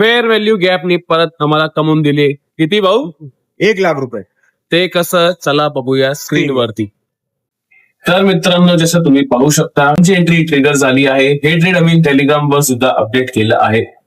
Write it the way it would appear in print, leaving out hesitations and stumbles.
Fair value गॅपनी परत आम्हाला कमवून दिले किती भाऊ? 1,00,000 रुपये. ते कसं चला बघूया स्क्रीनवरती. तर मित्रांनो जसं तुम्ही पाहू शकता आमची एंट्री ट्रिगर झाली आहे. हे ट्रेड आम्ही टेलिग्राम वर सुद्धा अपडेट केलं आहे.